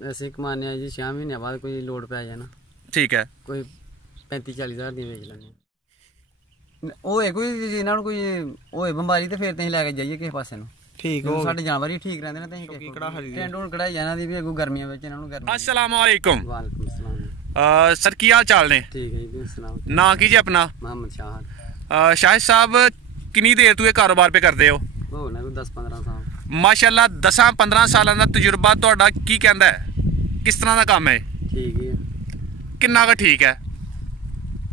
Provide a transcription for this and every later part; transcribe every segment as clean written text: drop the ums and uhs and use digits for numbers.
ਅਸੀਂ ਕਮਾਉਂਦੇ ਹਾਂ ਜੀ 6 ਮਹੀਨਿਆਂ ਬਾਅਦ ਕੋਈ ਲੋੜ ਪੈ ਜਾਏ ਨਾ। ਠੀਕ ਹੈ। ਕੋਈ 35-40 ਹਜ਼ਾਰ ਦੀ ਵੇਚ ਲੈਂਦੇ ਹੋਏ ਕੋਈ ਜਿਹਨਾਂ ਨੂੰ ਕੋਈ ਹੋਏ ਬਿਮਾਰੀ ਤੇ ਫਿਰ ਅਸੀਂ ਲੈ ਕੇ ਜਾਈਏ ਕਿਸੇ ਪਾਸੇ ਨੂੰ। ਠੀਕ ਹੋ ਸਾਡੇ ਜਾਨਵਰ ਹੀ ਠੀਕ ਰਹਿੰਦੇ ਨੇ ਤੇ ਅਸੀਂ ਟੈਂਟ ਹੁਣ ਕਢਾਈ ਜਾਣਾ ਦੀ ਵੀ ਅੱਗੋਂ ਗਰਮੀਆਂ ਵਿੱਚ ਇਹਨਾਂ ਨੂੰ ਗਰਮੀ। अस्सलाम वालेकुम। ਵਾਲੇਕੁਮ ਸਲਾਮ। सर की हाल चाल ने? ठीक है जी, तुम सुनाओ। ना की जी अपना? मोहम्मद शाहिद। शाहिद साहब कितनी देर तू ये कारोबार पे करते हो? हो ना कोई 10-15 साल। माशाल्लाह 10-15 साल का तजुर्बा तुहाडा की कहंदा है? किस तरह का काम है? ठीक है। किन्ना का ठीक है?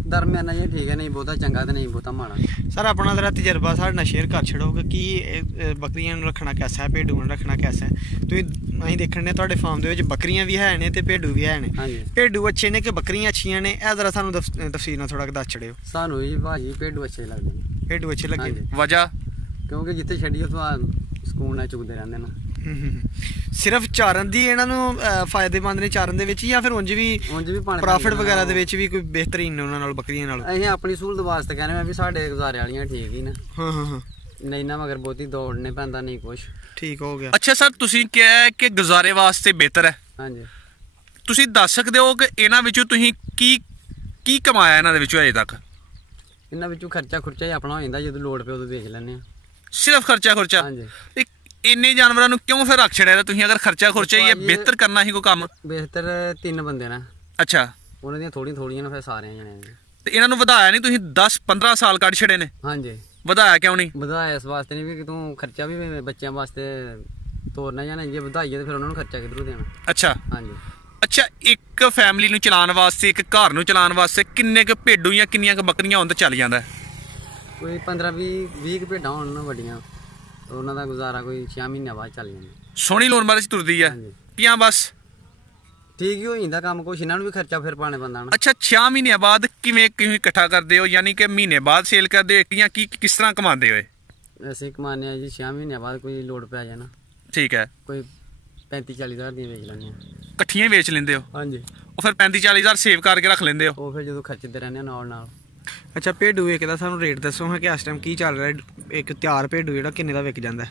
दरम्याना जी, ठीक है, नहीं बहुता चंगा तो नहीं बहुता माड़ा। सर अपना जरा तजर्बा साढ़े नाल शेयर कर छड़ो कि बकरियां रखना कैसा है, भेडू रखना कैसा है। तुसीं असीं देखने तुहाडे फार्म दे विच बकरियां भी है ने ते भेडू भी है ने। भेडू अच्छे ने कि बकरियां अच्छियां ने? ए जरा सानूं तफसील नाल थोड़ा दस छड़ियो। सानूं जी भाजी भेडू अच्छे लगदे ने। भेडू अच्छे लगे? वजह? क्योंकि जिथे छड्डियो उत्थों ਸਕੂਨ ਨਾਲ ਚੁਗਦੇ ਰਹਿੰਦੇ ਨਾ। ਸਿਰਫ ਚਾਰਨ ਦੀ ਇਹਨਾਂ ਨੂੰ ਫਾਇਦੇਮੰਦ ਨੇ ਚਾਰਨ ਦੇ ਵਿੱਚ, ਜਾਂ ਫਿਰ ਉਂਝ ਵੀ ਪ੍ਰੋਫਿਟ ਵਗੈਰਾ ਦੇ ਵਿੱਚ ਵੀ ਕੋਈ ਬਿਹਤਰੀਨ ਨੇ ਉਹਨਾਂ ਨਾਲ ਬਕਰੀਆਂ ਨਾਲ? ਅਸੀਂ ਆਪਣੀ ਸਹੂਲਤ ਵਾਸਤੇ ਕਹਿੰਦੇ ਆ ਵੀ ਸਾਡੇ ਗੁਜ਼ਾਰੇ ਵਾਲੀਆਂ ਠੀਕ ਹੀ ਨਾ। ਹਾਂ ਹਾਂ ਹਾਂ। ਨਹੀਂ ਨਾ ਮਗਰ ਬਹੁਤੀ ਦੌੜਨੇ ਪੈਂਦਾ ਨਹੀਂ ਕੁਛ। ਠੀਕ ਹੋ ਗਿਆ। ਅੱਛਾ ਸਰ, ਤੁਸੀਂ ਕਿਹਾ ਕਿ ਗੁਜ਼ਾਰੇ ਵਾਸਤੇ ਬਿਹਤਰ ਹੈ। ਹਾਂਜੀ। ਤੁਸੀਂ ਦੱਸ ਸਕਦੇ ਹੋ ਕਿ ਇਹਨਾਂ ਵਿੱਚੋਂ ਤੁਸੀਂ ਕੀ ਕਮਾਇਆ ਇਹਨਾਂ ਦੇ ਵਿੱਚੋਂ ਅਜੇ ਤੱਕ? ਇਹਨਾਂ ਵਿੱਚੋਂ ਖਰਚਾ ਖੁਰਚਾ ਹੀ ਆਪਣਾ ਹੋ ਜਾਂਦਾ, ਜਦੋਂ ਲੋੜ ਪਏ ਉਦੋਂ ਵੇਚ ਲੈਂਦੇ ਆ। ਸਿਰਫ ਖਰਚਾ? ਹਾਂਜੀ। ਇੰਨੇ ਜਾਨਵਰਾਂ ਨੂੰ ਕਿਉਂ ਫਿਰ ਰੱਖ ਛੜਿਆ ਤੁਸੀਂ? ਅਗਰ ਖਰਚਾ ਖੁਰਚਾ ਹੀ ਬਿਹਤਰ ਕਰਨਾ ਹੀ ਕੋਈ ਕੰਮ। ਬਿਹਤਰ 3 ਬੰਦੇ ਨੇ। ਅੱਛਾ। ਉਹਨਾਂ ਦੀਆਂ ਥੋੜੀਆਂ ਨੇ ਫਿਰ ਸਾਰਿਆਂ ਜਣਿਆਂ ਦੀਆਂ। ਤੇ ਇਹਨਾਂ ਨੂੰ ਵਧਾਇਆ ਨਹੀਂ ਤੁਸੀਂ? 10-15 ਸਾਲ ਕੱਢ ਛੜੇ ਨੇ। ਹਾਂਜੀ। ਵਧਾਇਆ ਕਿਉਂ ਨਹੀਂ? ਵਧਾਇਆ ਇਸ ਵਾਸਤੇ ਨਹੀਂ ਵੀ ਤੂੰ ਖਰਚਾ ਵੀ ਬੱਚਿਆਂ ਵਾਸਤੇ ਤੋਰਨਾ ਜਾਣਾ, ਜੇ ਵਧਾਈਏ ਤੇ ਫਿਰ ਉਹਨਾਂ ਨੂੰ ਖਰਚਾ ਕਿੱਧਰੋਂ ਦੇਣਾ। ਅੱਛਾ। ਹਾਂਜੀ। ਅੱਛਾ, ਇੱਕ ਫੈਮਿਲੀ ਨੂੰ ਚਲਾਉਣ ਵਾਸਤੇ, ਇੱਕ ਘਰ ਨੂੰ ਚਲਾਉਣ ਵਾਸਤੇ ਕਿੰਨੇ ਕੁ ਭੇਡੂ ਜਾਂ ਕਿੰਨੀਆਂ ਕੁ ਬੱਕਰੀਆਂ ਹੋਣ ਤਾਂ ਚੱਲ ਜਾਂਦਾ? ਕੋਈ 15-20 ਭੇਡਾਂ ਹੋਣ ਨਾ ਵੱਡੀਆਂ, ਉਹਨਾਂ ਦਾ ਗੁਜ਼ਾਰਾ ਕੋਈ 6 ਮਹੀਨਿਆਂ ਬਾਅਦ ਚੱਲ ਜਾਂਦਾ। ਸੋਹਣੀ ਲੋਨ ਮਾਰੇ ਚ ਤੁਰਦੀ ਹੈ ਜਾਂ ਬਸ ਠੀਕ ਹੀ ਹੋ ਜਾਂਦਾ ਕੰਮ? ਕੁਛ ਇਹਨਾਂ ਨੂੰ ਵੀ ਖਰਚਾ ਫਿਰ ਪਾਣੇ ਪੈਂਦਾ ਨਾ। ਅੱਛਾ, 6 ਮਹੀਨਿਆਂ ਬਾਅਦ ਕਿਵੇਂ ਇਕੱਠਾ ਕਰਦੇ ਹੋ? ਯਾਨੀ ਕਿ ਮਹੀਨੇ ਬਾਅਦ ਸੇਲ ਕਰਦੇ ਹੋ ਜਾਂ ਕਿਸ ਤਰ੍ਹਾਂ ਕਮਾਉਂਦੇ ਹੋ? ਅਸੀਂ ਕਮਾਉਂਦੇ ਹਾਂ ਜੀ 6 ਮਹੀਨਿਆਂ ਬਾਅਦ ਕੋਈ ਲੋੜ ਪੈ ਜਾਏ ਨਾ। ਠੀਕ ਹੈ। ਕੋਈ 35-40 ਹਜ਼ਾਰ ਦੀਆਂ ਵੇਚ ਲੈਂਦੇ ਹਾਂ। ਇਕੱਠੀਆਂ ਵੇਚ ਲੈਂਦੇ ਹੋ? ਹਾਂਜੀ। ਉਹ ਫਿਰ 35-40 ਹਜ਼ਾਰ ਸੇਵ ਕਰਕੇ ਰੱਖ ਲੈਂਦੇ ਹੋ? ਉਹ ਫਿਰ ਜਦੋਂ ਖਰਚਦੇ ਰਹਿੰਦੇ ਨਾਲ ਨਾਲ। ਅੱਛਾ, ਭੇਡੂ ਇੱਕ ਦਾ ਸਾਨੂੰ ਰੇਟ ਦੱਸੋ ਹਾਂ ਕਿ ਇਸ ਟਾਈਮ ਕੀ ਚੱਲ ਰਿਹਾ? ਇੱਕ ਤਿਆਰ ਭੇਡੂ ਜਿਹੜਾ ਕਿੰਨੇ ਦਾ ਵਿਕ ਜਾਂਦਾ?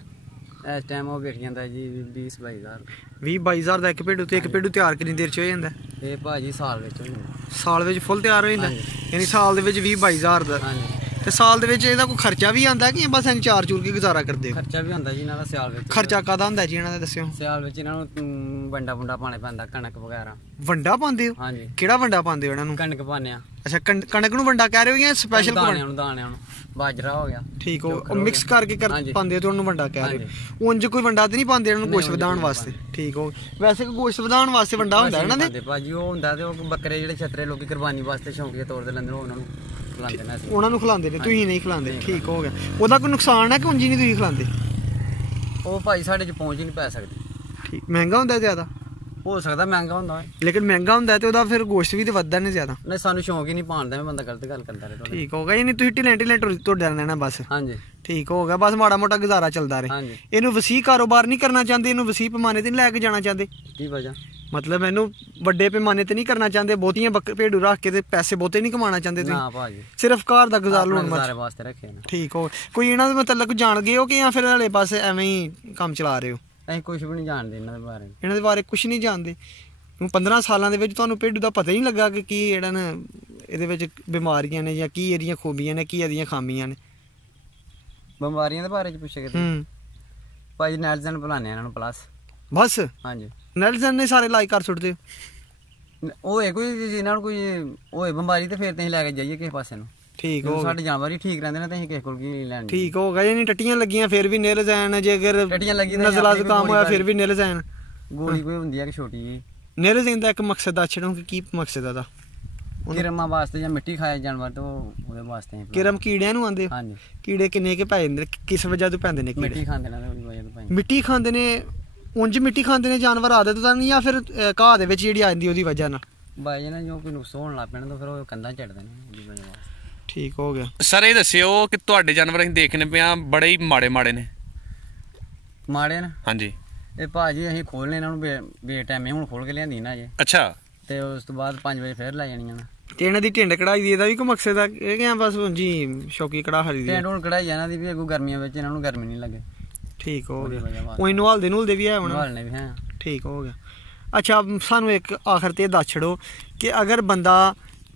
ਇਸ ਟਾਈਮ ਉਹ ਵਿਕ ਜਾਂਦਾ ਜੀ 20-22 ਹਜ਼ਾਰ। 20-22 ਹਜ਼ਾਰ ਦਾ ਇੱਕ ਭੇਡੂ। ਤੇ ਇੱਕ ਭੇਡੂ ਤਿਆਰ ਕਿੰਨੀ ਦੇਰ ਚ ਹੋ ਜਾਂਦਾ? ਇਹ ਭਾਜੀ ਸਾਲ ਵਿੱਚ ਹੋ ਜਾਂਦਾ। ਸਾਲ ਵਿੱਚ ਫੁੱਲ ਤਿਆਰ ਹੋ ਜਾਂਦਾ? ਯਾਨੀ ਸਾਲ ਦੇ ਵਿੱਚ 20-22 ਹਜ਼ਾਰ ਦਾ। ਹਾਂਜੀ। ਤੇ ਸਾਲ ਦੇ ਵਿੱਚ ਇਹਦਾ ਕੋਈ ਖਰਚਾ ਵੀ ਆਉਂਦਾ ਕਿ ਬਸ ਇਹਨੂੰ ਚਾਰ ਚੂਰ ਕੇ ਗੁਜ਼ਾਰਾ ਕਰਦੇ? ਖਰਚਾ ਵੀ ਹੁੰਦਾ ਜੀ ਇਹਨਾਂ ਦਾ ਸਿਆਲ ਵਿੱਚ। ਖਰਚਾ ਕਾਹਦਾ ਹੁੰਦਾ ਜੀ ਇਹਨਾਂ ਦਾ ਦੱਸਿਓ? ਸਿਆਲ ਵਿੱਚ ਇਹਨਾਂ ਨੂੰ ਵੰਡਾ ਪਾਣੇ ਪੈਂਦਾ, ਕਣਕ ਵਗੈਰਾ। ਵੰਡਾ ਪਾਉਂਦੇ ਹੋ? ਹਾਂਜੀ। ਕਿਹੜਾ ਵੰਡਾ ਪਾਉਂਦੇ ਹੋ ਇਹਨਾਂ ਨੂੰ? ਕਣਕ ਪਾਉਂਦੇ ਆ। ਅੱਛਾ, ਕਣਕ ਨੂੰ ਵੰਡਾ ਕਹਿ ਰਹੇ ਹੋ ਜਾਂ ਸਪੈਸ਼ਲ? ਦਾਣਿਆਂ ਨੂੰ ਬਾਜਰਾ ਹੋ ਗਿਆ। ਠੀਕ ਹੋ, ਉਹ ਮਿਕਸ ਕਰਕੇ ਪਾਉਂਦੇ ਹੋ ਤੇ ਉਹਨੂੰ ਵੰਡਾ ਕਹਿ ਰਹੇ ਹੋ। ਉਂਝ ਕੋਈ ਵੰਡਾ ਤੇ ਨਹੀਂ ਪਾਉਂਦੇ ਇਹਨਾਂ ਨੂੰ ਗੋਸ਼ਤ ਵਧਾਉਣ ਵਾਸਤੇ? ਠੀਕ ਹੋ। ਵੈਸੇ ਕੋਈ ਗੋਸ਼ਤ ਵਧਾਉਣ ਵਾਸਤੇ ਵੰਡਾ ਹੁੰਦਾ ਇਹਨਾਂ ਦੇ? ਭਾਜੀ ਉਹ ਹੁੰਦਾ ਤੇ ਉਹ ਬੱਕਰੇ ਜਿਹੜੇ ਛਤਰੇ ਲੋਕੀ ਕੁਰਬਾਨੀ ਵਾਸਤੇ ਸ਼ੌਂਕੀਆ ਤੌਰ ਤੇ ਲੈਂਦੇ, ਉਹਨਾਂ ਨੂੰ ਖਿਲਾਉਂਦੇ ਨੇ। ਉਹਨਾਂ ਨੂੰ ਖਿਲਾਉਂਦੇ ਨੇ, ਤੁਸੀਂ ਨਹੀਂ ਖਿਲਾਉਂਦੇ? ਠੀਕ ਹੋ ਗਿਆ। ਉਹਦਾ ਕੋਈ ਨੁਕਸਾਨ ਹੈ ਕਿ ਉਂਝ ਨਹੀਂ ਤੁਸੀਂ ਖਿਲਾਉਂਦੇ? ਉਹ ਭਾਈ ਸਾਡੇ ਚ ਪਹੁੰਚ ਹੀ ਨਹੀਂ ਪੈ ਸਕਦੀ। ਠੀਕ। ਮਹਿੰਗਾ ਹੁੰਦਾ ਜ਼ਿਆਦਾ? ਹੋ ਸਕਦਾ ਮਹਿੰਗਾ ਹੁੰਦਾ ਹੈ, ਲੇਕਿਨ ਮਹਿੰਗਾ ਹੁੰਦਾ ਤੇ ਉਹਦਾ ਫਿਰ ਗੋਸ਼ਤ ਵੀ ਤੇ ਵੱਧਦਾ ਨਹੀਂ ਜ਼ਿਆਦਾ? ਨਹੀਂ, ਸਾਨੂੰ ਸ਼ੌਂਕ ਹੀ ਨਹੀਂ ਪਾਉਣ ਦਾ, ਬੰਦਾ ਗਲਤ ਗੱਲ ਕਰਦਾ ਰਹੇ। ਠੀਕ ਹੋ ਗਿਆ। ਯਾਨੀ ਤੁਸੀਂ ਢਿੱਲੇ ਤੁਰ ਜਾਂਦੇ ਨਾ ਬਸ? ਹਾਂਜੀ। ਠੀਕ ਹੋ ਗਿਆ। ਬਸ ਮਾੜਾ ਮੋਟਾ ਗੁਜ਼ਾਰਾ ਚੱਲਦਾ ਰਹੇ। ਇਹਨੂੰ ਵਸੀਹ ਕਾਰੋਬਾਰ ਨਹੀਂ ਕਰਨਾ ਚਾਹੁੰਦੇ? ਇਹਨੂੰ ਵਸੀਹ ਪੈਮਾਨੇ ਤੇ ਨਹੀਂ ਲੈ ਕੇ ਜਾਣਾ ਚਾਹੁੰਦੇ? ਕੀ ਵਜ੍ਹਾ? ਮਤਲਬ ਇਹਨੂੰ ਵੱਡੇ ਪੈਮਾਨੇ ਤੇ ਨਹੀਂ ਕਰਨਾ ਚਾਹੁੰਦੇ? ਬਹੁਤੀਆਂ ਭੇਡੂ ਰੱਖ ਕੇ ਤੇ ਪੈਸੇ ਬਹੁਤੇ ਨਹੀਂ ਕਮਾਉਣਾ ਚਾਹੁੰਦੇ ਤੁਸੀਂ? ਨਾ ਭਾਜੀ, ਸਿਰਫ ਘਰ ਦਾ ਗੁਜ਼ਾਰਨ ਵਾਸਤੇ ਰੱਖੇ ਨੇ। ਠੀਕ ਹੋ। ਕੋਈ ਇਹਨਾਂ ਦੇ ਮਤਲਬ ਜਾਣ ਗਏ ਹੋ ਕਿ ਜਾਂ ਫਿਰ ਹਲੇ ਬਸ ਐਵੇਂ ਹੀ ਕੰਮ ਚਲਾ ਰਹੇ ਹੋ? ਅਸੀਂ ਕੁਝ ਵੀ ਨਹੀਂ ਜਾਣਦੇ ਇਹਨਾਂ ਦੇ ਬਾਰੇ। ਇਹਨਾਂ ਦੇ ਬਾਰੇ ਕੁਝ ਨਹੀਂ ਜਾਣਦੇ? 15 ਸਾਲਾਂ ਦੇ ਵਿੱਚ ਤੁਹਾਨੂੰ ਭੇਡੂ ਦਾ ਪਤਾ ਹੀ ਨਹੀਂ ਲੱਗਾ ਕਿ ਕੀ ਜਿਹੜਾ ਨਾ ਇਹਦੇ ਵਿੱਚ ਬਿਮਾਰੀਆਂ ਨੇ ਜਾਂ ਕੀ ਇਹਦੀਆਂ ਖੂਬੀਆਂ ਨੇ, ਕੀ ਇਹਦੀਆਂ ਖਾਮੀਆਂ ਨੇ? ਬਿਮਾਰੀਆਂ ਦੇ ਬਾਰੇ ਚ ਪੁੱਛੇ ਕਿਤੇ? ਭਾਜੀ ਨੈਲਜ਼ਨ ਬੁਲਾਉਂਦੇ ਇਹਨਾਂ ਨੂੰ ਪਲੱਸ। ਬਸ? ਹਾਂਜੀ। ਨੈਲਜ਼ਨ ਨੇ ਸਾਰੇ ਇਲਾਜ ਕਰ ਸੁੱਟਦੇ? ਹੋਏ ਕੋਈ ਜਿਹਨਾਂ ਨੂੰ ਕੋਈ ਹੋਏ ਬਿਮਾਰੀ ਤੇ ਫਿਰ ਤੇ ਅਸੀਂ ਲੈ ਕੇ ਜਾਈਏ ਕਿਸੇ ਪਾਸੇ ਨੂੰ। ਠੀਕ ਹੋ। ਸਾਡੇ ਜਾਨਵਰ ਹੀ ਠੀਕ ਰਹਿੰਦੇ ਨੇ ਤੇ ਅਸੀਂ ਕਿਸੇ ਕੋਲ ਕੀ ਲੈਣ? ਠੀਕ ਹੋ ਗਿਆ। ਯਾਨੀ ਟੱਟੀਆਂ ਲੱਗੀਆਂ ਫਿਰ ਵੀ ਨਿਲਜ਼ੈਨ, ਜੇ ਅਗਰ ਨਜ਼ਲਾ ਜ਼ੁਕਾਮ ਹੋਇਆ ਫਿਰ ਵੀ ਨਿਲਜ਼ੈਨ? ਗੋਲੀ ਕੋਈ ਹੁੰਦੀ ਹੈ ਕਿ ਛੋਟੀ ਜੀ? ਨਿਲਜ਼ੈਨ ਦਾ ਇੱਕ ਮਕਸਦ ਦੱਸ ਛੜੋ ਕਿ ਕੀ ਮਕਸਦ ਦਾ? ਕਿਰਮਾਂ ਵਾਸਤੇ ਜਾਂ ਮਿੱਟੀ ਖਾਏ ਜਾਨਵਰ ਤੋਂ ਉਹਦੇ ਵਾਸਤੇ। ਕਿਰਮ ਕੀੜਿਆਂ ਨੂੰ ਆਂਦੇ? ਹਾਂਜੀ। ਕੀੜੇ ਕਿੰਨੇ ਕੇ ਪੈ ਜਾਂਦੇ? ਕਿਸ ਵਜ੍ਹਾ ਤੋਂ ਪੈਂਦੇ ਨੇ ਕੀੜੇ? ਮਿੱਟੀ ਖਾਂਦੇ ਨੇ ਉਹਦੀ ਵਜ੍ਹਾ ਤੋਂ। ਮਿੱਟੀ ਖਾਂਦੇ ਨੇ? ਉਂਝ ਮਿੱਟੀ ਖਾਂਦੇ ਨੇ ਜਾਨਵਰ ਆਦਤ ਤਾਂ ਨਹੀਂ, ਜਾਂ ਫਿਰ ਘਾਹ ਦੇ ਵਿੱਚ ਜਿਹੜੀ ਆ ਜਾਂਦੀ ਉਹਦੀ ਵਜ੍ਹਾ ਨਾਲ? ਬਾਈ ਨਾ ਜੋ ਕੋਈ ਨੁਕਸ ਹੋਣ ਲੱਗ ਪੈਣਾ ਤਾਂ ਫਿਰ ਉਹ ਕੰਧਾਂ ਝੜਦੇ ਨੇ ਉਹਦੀ ਵਜ੍ਹਾ ਵਾਸਤੇ। ਠੀਕ ਹੋ ਗਿਆ। ਸਰ ਇਹ ਦੱਸਿਓ ਕਿ ਤੁਹਾਡੇ ਜਾਨਵਰ ਅਸੀਂ ਦੇਖਣੇ ਪਿਆ ਬੜੇ ਹੀ ਮਾੜੇ ਨੇ। ਮਾੜੇ ਨੇ? ਹਾਂਜੀ। ਇਹ ਭਾਜੀ ਅਸੀਂ ਖੋਲਨੇ ਇਹਨਾਂ ਨੂੰ ਬੇ ਟਾਈਮੇ ਹੁਣ ਖੋਲ ਕੇ ਲਿਆਂਦੀ ਨਾ ਜੇ। ਅੱਛਾ। ਤੇ ਉਸ ਤੋਂ ਬਾਅਦ 5 ਵਜੇ ਫਿਰ ਲੈ ਜਾਣੀਆਂ। ਤੇ ਇਹਨਾਂ ਦੀ ਢਿੰਡ ਕਢਾਈ ਦੀ ਇਹਦਾ ਵੀ ਕੋਈ ਮਕਸਦ ਆ ਇਹ ਕਿ ਬਸ ਜੀ ਸ਼ੌਕੀ ਕੜਾਹ ਦੀ? ਢਿੰਡ ਹੁਣ ਕਢਾਈ ਇਹਨਾਂ ਦੀ ਵੀ ਅੱਗੋਂ ਗਰਮੀਆਂ ਵਿੱਚ ਇਹਨਾਂ ਨੂੰ ਗਰਮੀ ਨਹੀਂ ਲੱਗੇ। ਠੀਕ ਹੋ ਗਿਆ। ਉਹ ਨਹਾਲਦੇ ਨੂਲਦੇ ਵੀ ਹੈ ਹੁਣ? ਨਹਾਲਣੇ ਵੀ ਹੈ। ਠੀਕ ਹੋ ਗਿਆ। ਅੱਛਾ ਸਾਨੂੰ ਇੱਕ ਆਖਰ ਤੇ ਦੱਸ ਛੜੋ ਕਿ ਅਗਰ ਬੰਦਾ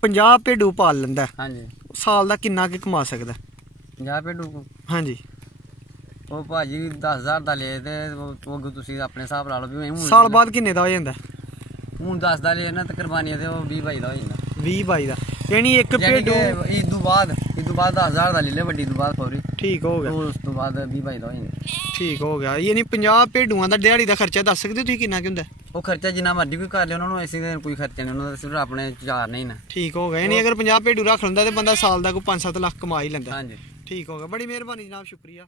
50 ਭੇਡੂ ਪਾਲ ਲੈਂਦਾ ਹਾਂਜੀ ਸਾਲ ਦਾ ਕਿੰਨਾ ਕੁ ਕਮਾ ਸਕਦਾ? 50 ਭੇਡੂ ਹਾਂਜੀ ਉਹ ਭਾਜੀ 10,000 ਦਾ ਲਏ ਤੇ ਉਹ ਤੁਸੀਂ ਆਪਣੇ ਹਿਸਾਬ ਲਾ ਲਓ ਵੀ ਹੁਣ ਸਾਲ ਬਾਅਦ ਕਿੰਨੇ ਦਾ ਹੋ ਜਾਂਦਾ? ਹੁਣ 10 ਦਾ ਲਏ ਨਾ ਤੇ ਕੁਰਬਾਨੀਆਂ ਤੇ ਉਹ 20-22 ਦਾ ਹੋ ਜਾਂਦਾ 20-22 ਦਾ ਯਾਨੀ ਇੱਕ ਯਾਨੀ ਭੇਡੂ ਕਿ ਇਸ ਤੋਂ ਬਾਅਦ 10,000 ਦਾ ਲੈ ਲੈ ਵੱਡੀ ਤੋਂ ਬਾਅਦ ਫੌਰੀ ਠੀਕ ਹੋ ਗਿਆ ਉਸ ਤੋਂ ਬਾਅਦ 20-22 ਦਾ ਹੋ ਜਾਂਦਾ ਠੀਕ ਹੋ ਗਿਆ ਯਾਨੀ 50 ਭੇਡੂਆਂ ਦਾ ਦਿਹਾੜੀ ਦਾ ਖਰਚਾ ਦੱਸ ਸਕਦੇ ਹੋ ਤੁਸੀਂ ਕਿੰਨਾ ਕੁ ਹੁੰਦਾ? ਉਹ ਖਰਚਾ ਜਿੰਨਾ ਮਰਜ਼ੀ ਕੋਈ ਕਰ ਲਿਆ ਉਹਨਾਂ ਨੂੰ ਐਸੀ ਕੋਈ ਖਰਚਾ ਨਹੀਂ ਉਹਨਾਂ ਦਾ ਸਿਰਫ ਆਪਣੇ ਚਾਰ ਨਹੀਂ ਨਾ ਠੀਕ ਹੋ ਗਿਆ ਯਾਨੀ ਅਗਰ 50 ਭੇਡੂ ਰੱਖ ਲੈਂਦਾ ਤੇ ਬੰਦਾ ਸਾਲ ਦਾ ਕੋਈ 5-7 ਲੱਖ ਕਮਾ ਹੀ ਲੈਂਦਾ ਹਾਂਜੀ ਠੀਕ ਹੋ ਗਿਆ ਬੜੀ ਮਿਹਰਬਾਨੀ ਜਨਾਬ ਸ਼ੁਕਰੀਆ